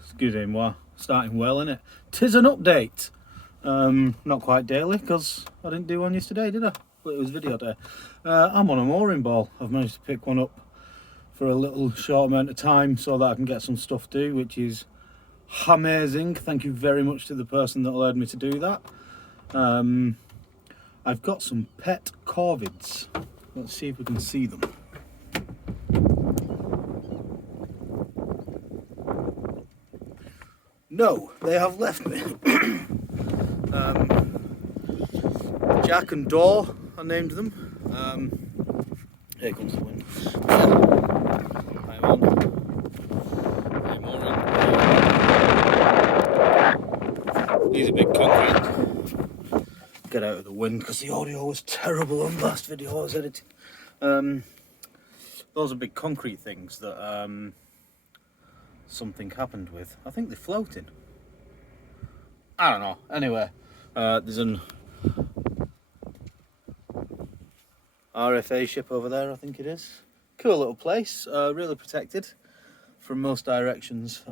Excuse me, moi. Starting well, innit? 'Tis an update. Not quite daily, because I didn't do one yesterday, did I? But it was video day. I'm on a mooring ball. I've managed to pick one up for a little short amount of time so that I can get some stuff to do, which is amazing. Thank you very much to the person that allowed me to do that. I've got some pet corvids. Let's see if we can see them. No, they have left me. Jack and Daw, I named them. Here comes the wind. I'm on. I'm on. These are big concrete. Get out of the wind because the audio was terrible on the last video I was editing. Those are big concrete things that something happened with. I think they're floating. I don't know. Anyway, there's an RFA ship over there, I think it is. Cool little place, really protected from most directions.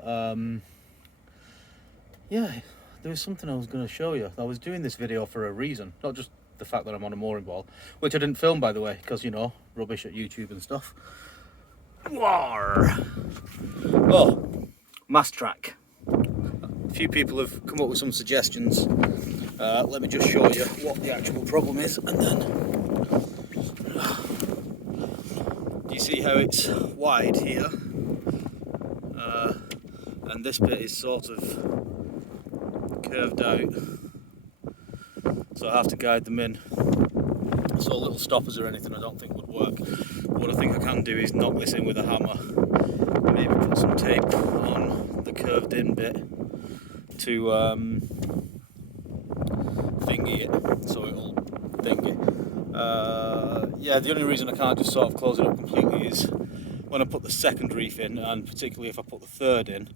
Yeah, there was something I was going to show you. I was doing this video for a reason, not just the fact that I'm on a mooring ball, which I didn't film, by the way, because, you know, rubbish at YouTube and stuff. War. Oh, mast track. A few people have come up with some suggestions. Let me just show you what the actual problem is, and then you see how it's wide here, and this bit is sort of curved out, so I have to guide them in. So little stoppers or anything I don't think would work. What I think I can do is knock this in with a hammer, maybe put some tape on the curved in bit to thingy it, so it'll thingy. Yeah, the only reason I can't just sort of close it up completely is when I put the second reef in, and particularly if I put the third in,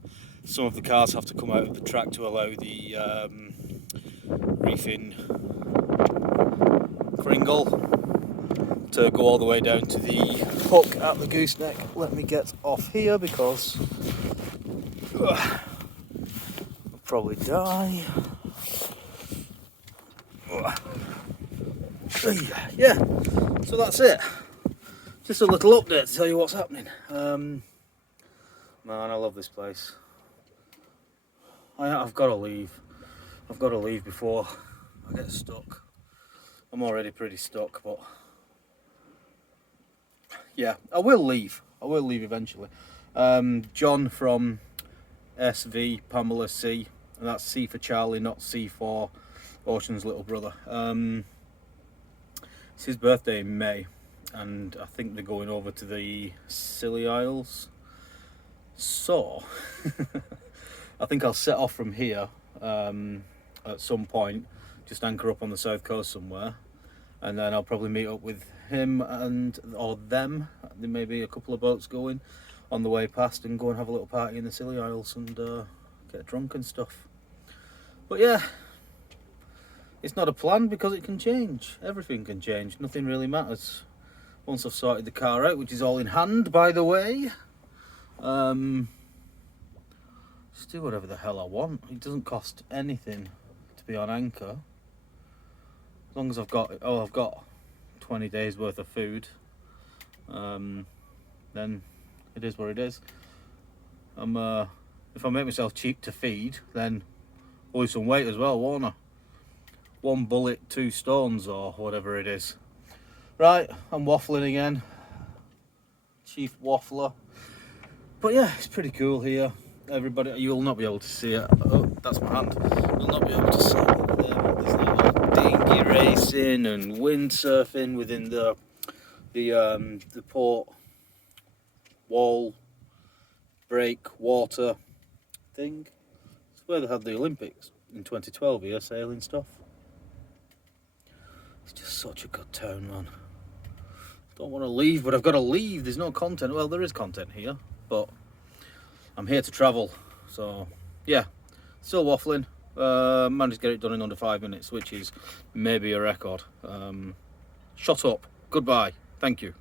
some of the cars have to come out of the track to allow the reefing kringle to go all the way down to the hook at the gooseneck. Let me get off here because I'll probably die. Yeah, so that's it. Just a little update to tell you what's happening. Man, I love this place. I've got to leave. I've got to leave before I get stuck. I'm already pretty stuck, but yeah, I will leave. I will leave eventually. John from SV, Pamela C, and that's C for Charlie, not C for Ocean's little brother. It's his birthday in May, and I think they're going over to the Scilly Isles. So, I think I'll set off from here at some point, just anchor up on the south coast somewhere, and then I'll probably meet up with him or them. There may be a couple of boats going on the way past, and go and have a little party in the Scilly Isles and get drunk and stuff. But yeah, it's not a plan because it can change. Everything can change. Nothing really matters. Once I've sorted the car out, which is all in hand, by the way, just do whatever the hell I want. It doesn't cost anything to be on anchor. As long as I've got 20 days worth of food, then it is what it is. If I make myself cheap to feed, then I'll lose some weight as well, won't I? One bullet, two stones, or whatever it is. Right, I'm waffling again. Chief waffler. But yeah, it's pretty cool here. Everybody, you'll not be able to see it. Oh, that's my hand. You'll not be able to see it over there. There's like dinghy racing and windsurfing within the port wall breakwater thing. It's where they had the Olympics in 2012 here, sailing stuff. It's just such a good town, man. Don't want to leave, but I've got to leave. There's no content. Well, there is content here, but I'm here to travel. So, yeah, still waffling. Managed to get it done in under 5 minutes, which is maybe a record. Shut up. Goodbye. Thank you.